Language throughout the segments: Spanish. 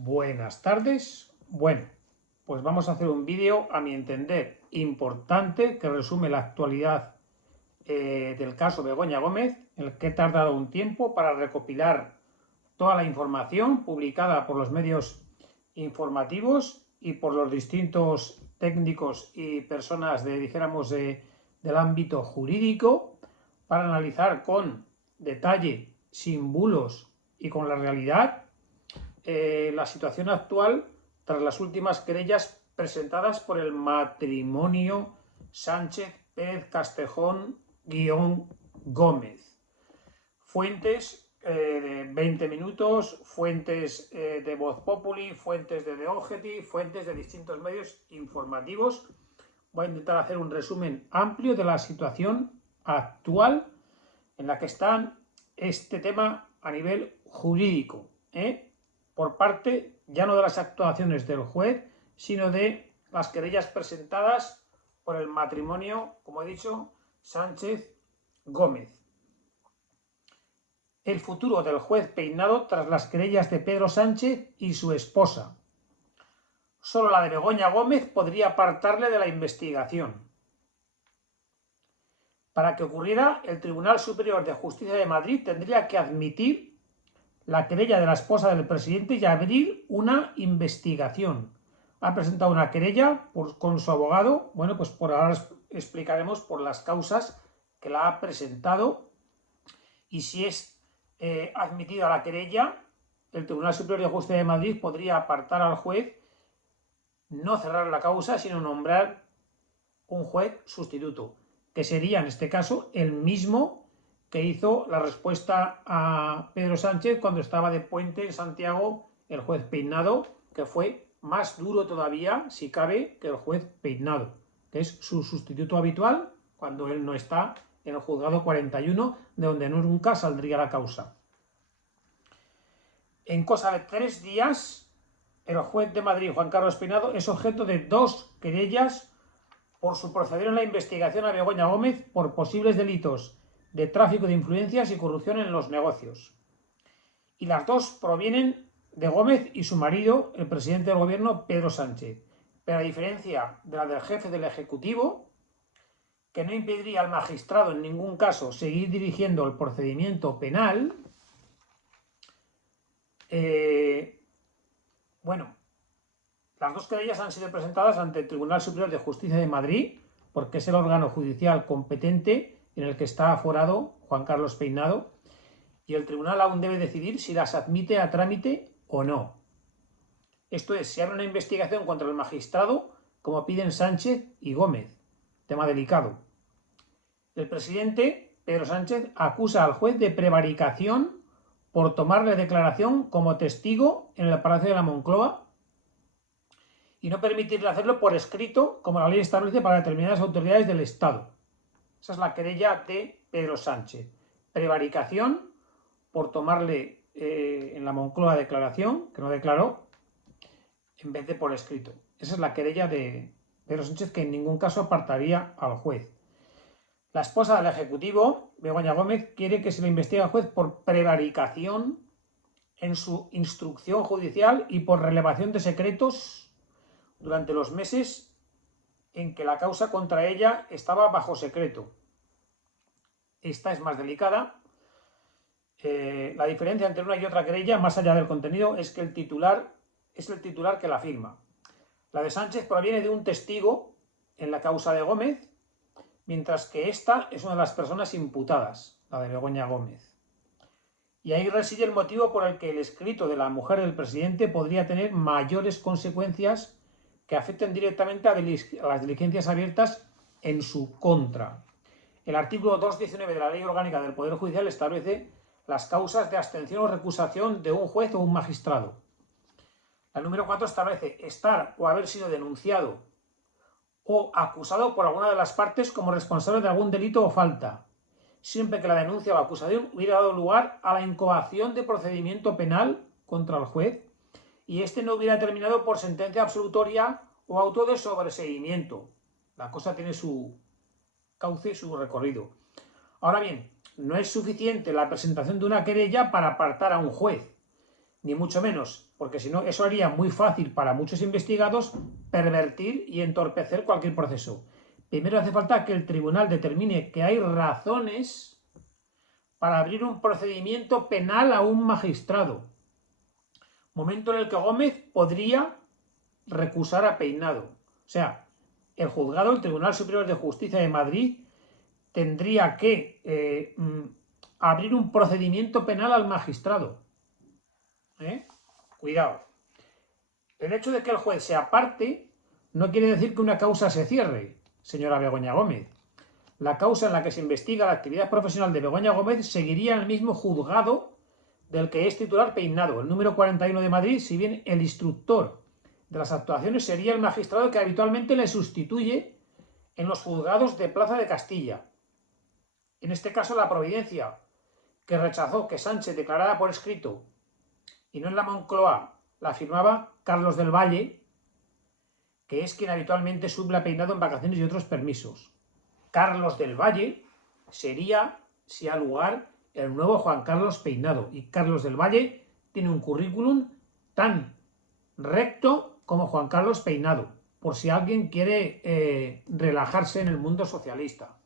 Buenas tardes. Bueno, pues vamos a hacer un vídeo, a mi entender, importante, que resume la actualidad del caso Begoña Gómez, en el que he tardado un tiempo para recopilar toda la información publicada por los medios informativos y por los distintos técnicos y personas del ámbito jurídico, para analizar con detalle, sin bulos y con la realidad, la situación actual tras las últimas querellas presentadas por el matrimonio Sánchez Pérez Castejón-Gómez. Fuentes de 20 minutos, fuentes de Voz Populi, fuentes de The Objective, fuentes de distintos medios informativos. Voy a intentar hacer un resumen amplio de la situación actual en la que está este tema a nivel jurídico, por parte ya no de las actuaciones del juez, sino de las querellas presentadas por el matrimonio, como he dicho, Sánchez-Gómez. El futuro del juez Peinado tras las querellas de Pedro Sánchez y su esposa. Solo la de Begoña Gómez podría apartarle de la investigación. Para que ocurriera, el Tribunal Superior de Justicia de Madrid tendría que admitir la querella de la esposa del presidente y abrir una investigación. Ha presentado una querella con su abogado. Bueno, pues por ahora explicaremos por las causas que la ha presentado, y si es admitida la querella, el Tribunal Superior de Justicia de Madrid podría apartar al juez, no cerrar la causa, sino nombrar un juez sustituto, que sería en este caso el mismo que hizo la respuesta a Pedro Sánchez cuando estaba de puente en Santiago el juez Peinado, que fue más duro todavía, si cabe, que el juez Peinado, que es su sustituto habitual cuando él no está en el juzgado 41, de donde nunca saldría la causa. En cosa de 3 días, el juez de Madrid, Juan Carlos Peinado, es objeto de 2 querellas por su proceder en la investigación a Begoña Gómez por posibles delitos de tráfico de influencias y corrupción en los negocios. Y las 2 provienen de Gómez y su marido, el presidente del gobierno, Pedro Sánchez. Pero a diferencia de la del jefe del Ejecutivo, que no impediría al magistrado en ningún caso seguir dirigiendo el procedimiento penal, las 2 querellas han sido presentadas ante el Tribunal Superior de Justicia de Madrid, porque es el órgano judicial competente en el que está aforado Juan Carlos Peinado, y el tribunal aún debe decidir si las admite a trámite o no. Esto es, se abre una investigación contra el magistrado, como piden Sánchez y Gómez. Tema delicado. El presidente, Pedro Sánchez, acusa al juez de prevaricación por tomarle declaración como testigo en el Palacio de la Moncloa y no permitirle hacerlo por escrito, como la ley establece para determinadas autoridades del Estado. Esa es la querella de Pedro Sánchez. Prevaricación por tomarle en la Moncloa declaración, que no declaró, en vez de por escrito. Esa es la querella de Pedro Sánchez, que en ningún caso apartaría al juez. La esposa del Ejecutivo, Begoña Gómez, quiere que se le investigue al juez por prevaricación en su instrucción judicial y por relevación de secretos durante los meses en que la causa contra ella estaba bajo secreto. Esta es más delicada. La diferencia entre una y otra querella, más allá del contenido, es que el titular es el titular que la firma. La de Sánchez proviene de un testigo en la causa de Gómez, mientras que esta es una de las personas imputadas, la de Begoña Gómez. Y ahí reside el motivo por el que el escrito de la mujer del presidente podría tener mayores consecuencias que afecten directamente a las diligencias abiertas en su contra. El artículo 219 de la Ley Orgánica del Poder Judicial establece las causas de abstención o recusación de un juez o un magistrado. La número 4 establece estar o haber sido denunciado o acusado por alguna de las partes como responsable de algún delito o falta, siempre que la denuncia o acusación hubiera dado lugar a la incoación de procedimiento penal contra el juez y este no hubiera terminado por sentencia absolutoria o auto de sobreseimiento. La cosa tiene su cauce y su recorrido. Ahora bien, no es suficiente la presentación de una querella para apartar a un juez, ni mucho menos, porque si no, eso haría muy fácil para muchos investigados pervertir y entorpecer cualquier proceso. Primero hace falta que el tribunal determine que hay razones para abrir un procedimiento penal a un magistrado, momento en el que Gómez podría recusar a Peinado. O sea, el juzgado, el Tribunal Superior de Justicia de Madrid, tendría que abrir un procedimiento penal al magistrado. Cuidado. El hecho de que el juez se aparte no quiere decir que una causa se cierre, señora Begoña Gómez. La causa en la que se investiga la actividad profesional de Begoña Gómez seguiría en el mismo juzgado del que es titular Peinado, el número 41 de Madrid, si bien el instructor de las actuaciones sería el magistrado que habitualmente le sustituye en los juzgados de Plaza de Castilla. En este caso, la Providencia, que rechazó que Sánchez declarara por escrito y no en la Moncloa, la firmaba Carlos del Valle, que es quien habitualmente suple a Peinado en vacaciones y otros permisos. Carlos del Valle sería, si ha lugar, el nuevo Juan Carlos Peinado. Y Carlos del Valle tiene un currículum tan recto como Juan Carlos Peinado, por si alguien quiere relajarse en el mundo socialista.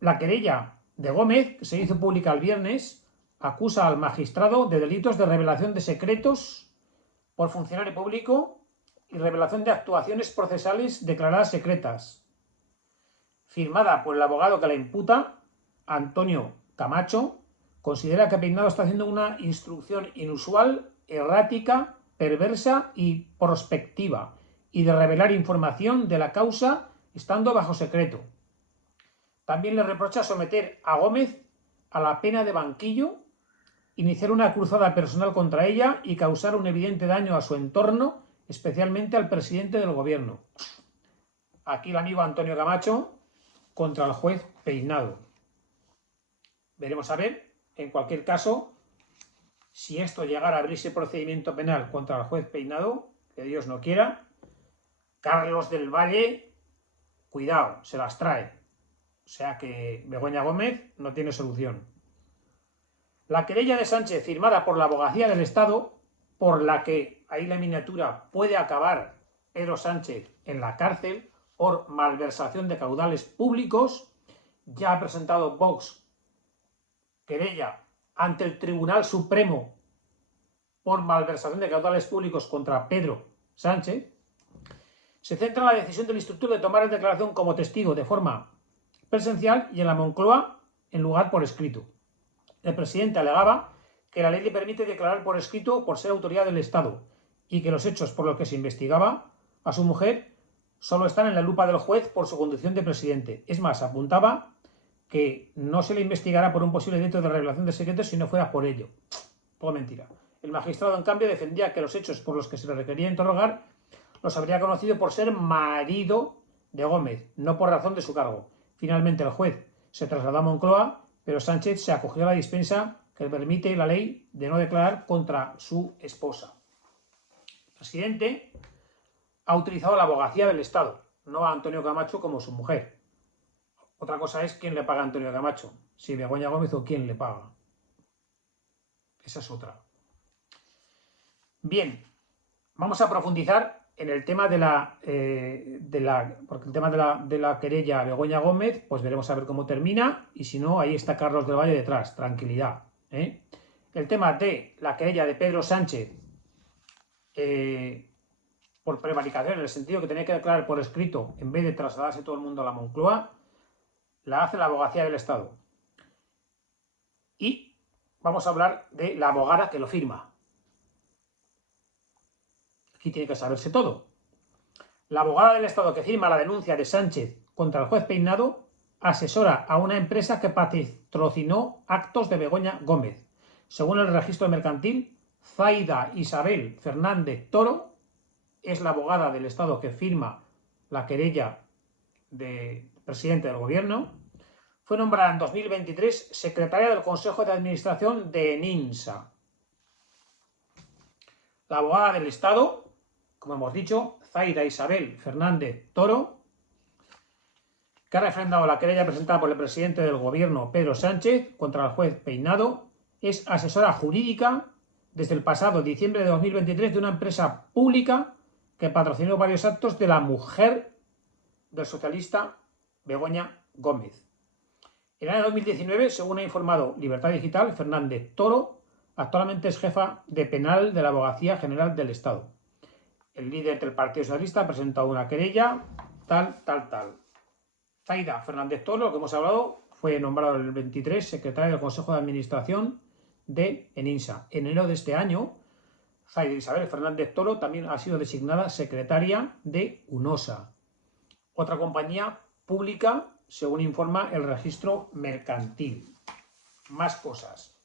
La querella de Gómez, que se hizo pública el viernes, acusa al magistrado de delitos de revelación de secretos por funcionario público y revelación de actuaciones procesales declaradas secretas. Firmada por el abogado que la imputa, Antonio Camacho, considera que Peinado está haciendo una instrucción inusual, errática, perversa y prospectiva, y de revelar información de la causa estando bajo secreto. También le reprocha someter a Gómez a la pena de banquillo, iniciar una cruzada personal contra ella y causar un evidente daño a su entorno, especialmente al presidente del gobierno. Aquí el amigo Antonio Camacho contra el juez Peinado. Veremos a ver, en cualquier caso, si esto llegara a abrirse procedimiento penal contra el juez Peinado, que Dios no quiera, Carlos del Valle, cuidado, se las trae. O sea que Begoña Gómez no tiene solución. La querella de Sánchez, firmada por la Abogacía del Estado, por la que, ahí la miniatura, puede acabar Pedro Sánchez en la cárcel por malversación de caudales públicos, ya ha presentado Vox querella ante el Tribunal Supremo por malversación de caudales públicos contra Pedro Sánchez, se centra en la decisión del instructor de tomar la declaración como testigo de forma presencial y en la Moncloa en lugar por escrito. El presidente alegaba que la ley le permite declarar por escrito por ser autoridad del Estado y que los hechos por los que se investigaba a su mujer solo están en la lupa del juez por su condición de presidente. Es más, apuntaba que no se le investigará por un posible delito de revelación de secretos si no fuera por ello. Todo mentira. El magistrado, en cambio, defendía que los hechos por los que se le requería interrogar los habría conocido por ser marido de Gómez, no por razón de su cargo. Finalmente, el juez se trasladó a Moncloa, pero Sánchez se acogió a la dispensa que le permite la ley de no declarar contra su esposa. El presidente ha utilizado la abogacía del Estado, no a Antonio Camacho como su mujer. Otra cosa es quién le paga a Antonio Camacho, si Begoña Gómez o quién le paga. Esa es otra. Bien, vamos a profundizar en el tema porque el tema de la querella a Begoña Gómez, pues veremos a ver cómo termina, y si no, ahí está Carlos del Valle detrás, tranquilidad. El tema de la querella de Pedro Sánchez por prevaricación, en el sentido que tenía que declarar por escrito en vez de trasladarse todo el mundo a la Moncloa, la hace la Abogacía del Estado. Y vamos a hablar de la abogada que lo firma. Aquí tiene que saberse todo. La abogada del Estado que firma la denuncia de Sánchez contra el juez Peinado asesora a una empresa que patrocinó actos de Begoña Gómez. Según el registro mercantil, Zaida Isabel Fernández Toro es la abogada del Estado que firma la querella de presidente del gobierno. Fue nombrada en 2023 secretaria del Consejo de Administración de ENINSA. La abogada del Estado, como hemos dicho, Zaida Isabel Fernández Toro, que ha refrendado la querella presentada por el presidente del gobierno, Pedro Sánchez, contra el juez Peinado, es asesora jurídica desde el pasado diciembre de 2023 de una empresa pública que patrocinó varios actos de la mujer del socialista Begoña Gómez. En el año 2019, según ha informado Libertad Digital, Fernández Toro actualmente es jefa de penal de la Abogacía General del Estado. El líder del Partido Socialista ha presentado una querella, tal. Zaida Fernández Toro, lo que hemos hablado, fue nombrado el 23 secretario del Consejo de Administración de ENINSA. En enero de este año, Zaida Isabel Fernández Toro también ha sido designada secretaria de UNOSA, otra compañía pública, según informa el registro mercantil. Más cosas.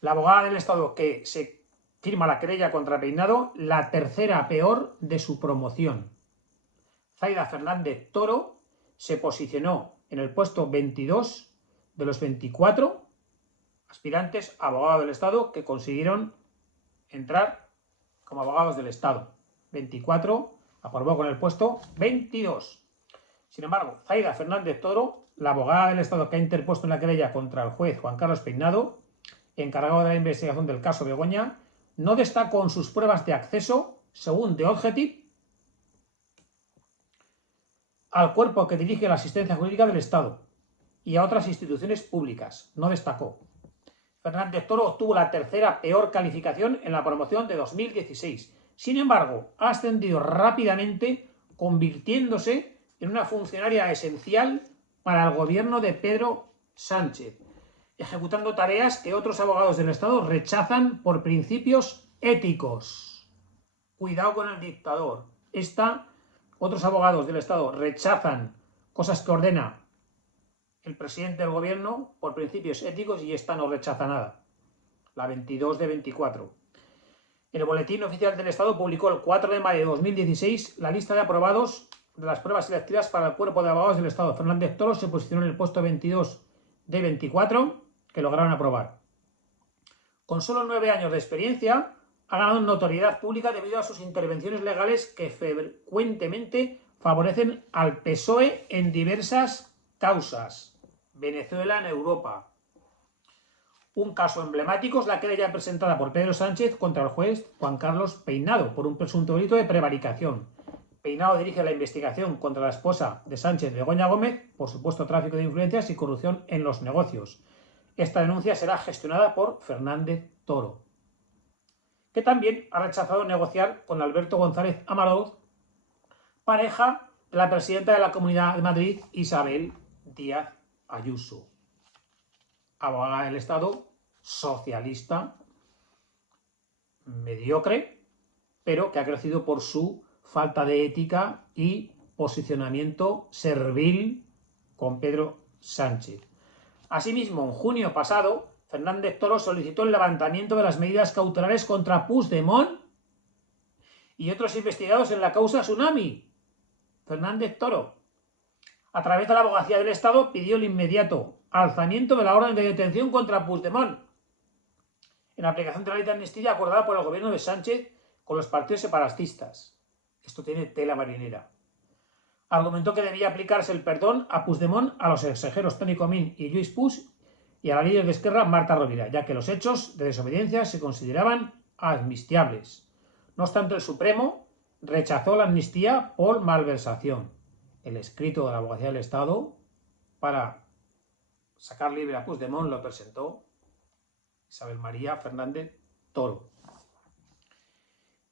La abogada del Estado que se firma la querella contra Peinado, la tercera peor de su promoción. Zaida Fernández Toro se posicionó en el puesto 22 de los 24 aspirantes a abogado del Estado que consiguieron entrar como abogados del Estado. 24 aprobó con el puesto 22. Sin embargo, Zaida Fernández Toro, la abogada del Estado que ha interpuesto en la querella contra el juez Juan Carlos Peinado, encargado de la investigación del caso Begoña, no destacó en sus pruebas de acceso, según The Objective, al cuerpo que dirige la asistencia jurídica del Estado y a otras instituciones públicas. No destacó. Fernández Toro obtuvo la tercera peor calificación en la promoción de 2016. Sin embargo, ha ascendido rápidamente, convirtiéndose en una funcionaria esencial para el gobierno de Pedro Sánchez, ejecutando tareas que otros abogados del Estado rechazan por principios éticos. Cuidado con el dictador. Otros abogados del Estado rechazan cosas que ordena el presidente del gobierno por principios éticos y esta no rechaza nada. La 22 de 24. El Boletín Oficial del Estado publicó el 4 de mayo de 2016 la lista de aprobados de las pruebas selectivas para el cuerpo de abogados del Estado. Fernández Toro se posicionó en el puesto 22 de 24 que lograron aprobar. Con solo 9 años de experiencia, ha ganado notoriedad pública debido a sus intervenciones legales que frecuentemente favorecen al PSOE en diversas causas. Venezuela en Europa. Un caso emblemático es la querella presentada por Pedro Sánchez contra el juez Juan Carlos Peinado por un presunto delito de prevaricación. Peinado dirige la investigación contra la esposa de Sánchez, Begoña Gómez, por supuesto tráfico de influencias y corrupción en los negocios. Esta denuncia será gestionada por Fernández Toro, que también ha rechazado negociar con Alberto González Amarauz, pareja de la presidenta de la Comunidad de Madrid, Isabel Díaz Ayuso, abogada del Estado, socialista, mediocre, pero que ha crecido por su falta de ética y posicionamiento servil con Pedro Sánchez. Asimismo, en junio pasado, Fernández Toro solicitó el levantamiento de las medidas cautelares contra Puigdemont y otros investigados en la causa Tsunami. Fernández Toro, a través de la Abogacía del Estado, pidió el inmediato alzamiento de la orden de detención contra Puigdemont, en aplicación de la ley de amnistía acordada por el gobierno de Sánchez con los partidos separatistas. Esto tiene tela marinera. Argumentó que debía aplicarse el perdón a Puigdemont, a los extranjeros Toni Comín y Lluís Puig y a la líder de Esquerra, Marta Rovira, ya que los hechos de desobediencia se consideraban amnistiables. No obstante, el Supremo rechazó la amnistía por malversación. El escrito de la Abogacía del Estado para sacar libre a Puigdemont lo presentó Isabel María Fernández Toro.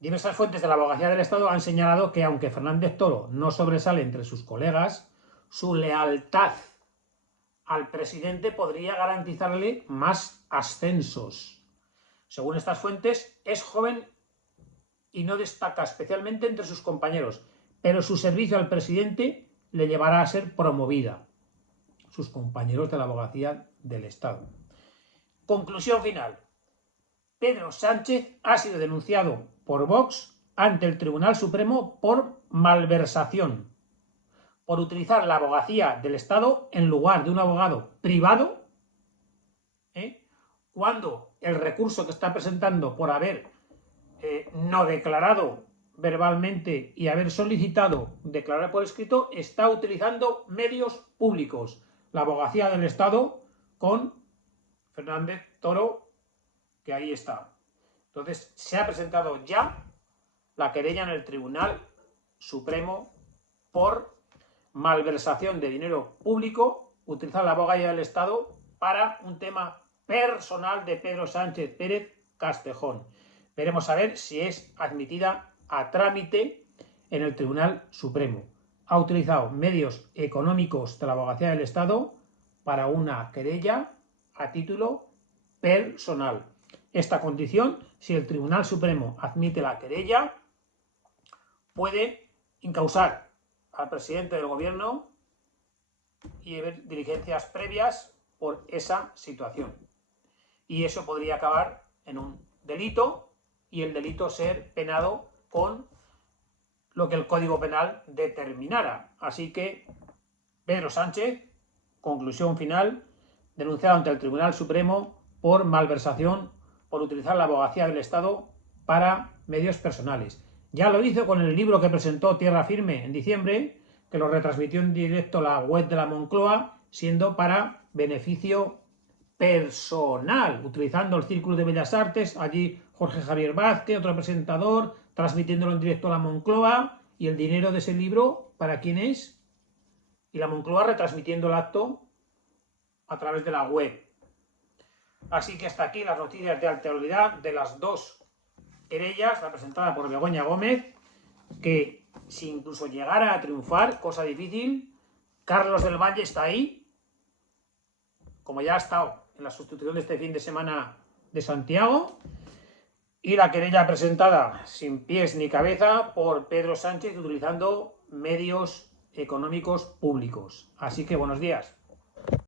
Diversas fuentes de la Abogacía del Estado han señalado que, aunque Fernández Toro no sobresale entre sus colegas, su lealtad al presidente podría garantizarle más ascensos. Según estas fuentes, es joven y no destaca especialmente entre sus compañeros, pero su servicio al presidente le llevará a ser promovida. Sus compañeros de la Abogacía del Estado. Conclusión final. Pedro Sánchez ha sido denunciado por Vox ante el Tribunal Supremo por malversación, por utilizar la Abogacía del Estado en lugar de un abogado privado, cuando el recurso que está presentando por haber no declarado verbalmente y haber solicitado declarar por escrito, está utilizando medios públicos, la Abogacía del Estado con Fernández Toro, que ahí está. Entonces, se ha presentado ya la querella en el Tribunal Supremo por malversación de dinero público, utilizar la Abogacía del Estado para un tema personal de Pedro Sánchez Pérez Castejón. Veremos a ver si es admitida a trámite en el Tribunal Supremo. Ha utilizado medios económicos de la Abogacía del Estado para una querella a título personal. Esta condición, si el Tribunal Supremo admite la querella, puede incausar al presidente del gobierno y haber diligencias previas por esa situación. Y eso podría acabar en un delito y el delito ser penado con lo que el Código Penal determinara. Así que Pedro Sánchez, conclusión final, denunciado ante el Tribunal Supremo por malversación, por utilizar la Abogacía del Estado para medios personales. Ya lo hizo con el libro que presentó Tierra Firme en diciembre, que lo retransmitió en directo la web de la Moncloa, siendo para beneficio personal, utilizando el Círculo de Bellas Artes, allí Jorge Javier Vázquez, otro presentador, transmitiéndolo en directo a la Moncloa, y el dinero de ese libro, ¿para quién es? Y la Moncloa retransmitiendo el acto a través de la web. Así que hasta aquí las noticias de actualidad de las dos querellas, la presentada por Begoña Gómez, que si incluso llegara a triunfar, cosa difícil, Carlos del Valle está ahí, como ya ha estado en la sustitución de este fin de semana de Santiago, y la querella presentada sin pies ni cabeza por Pedro Sánchez utilizando medios económicos públicos. Así que buenos días.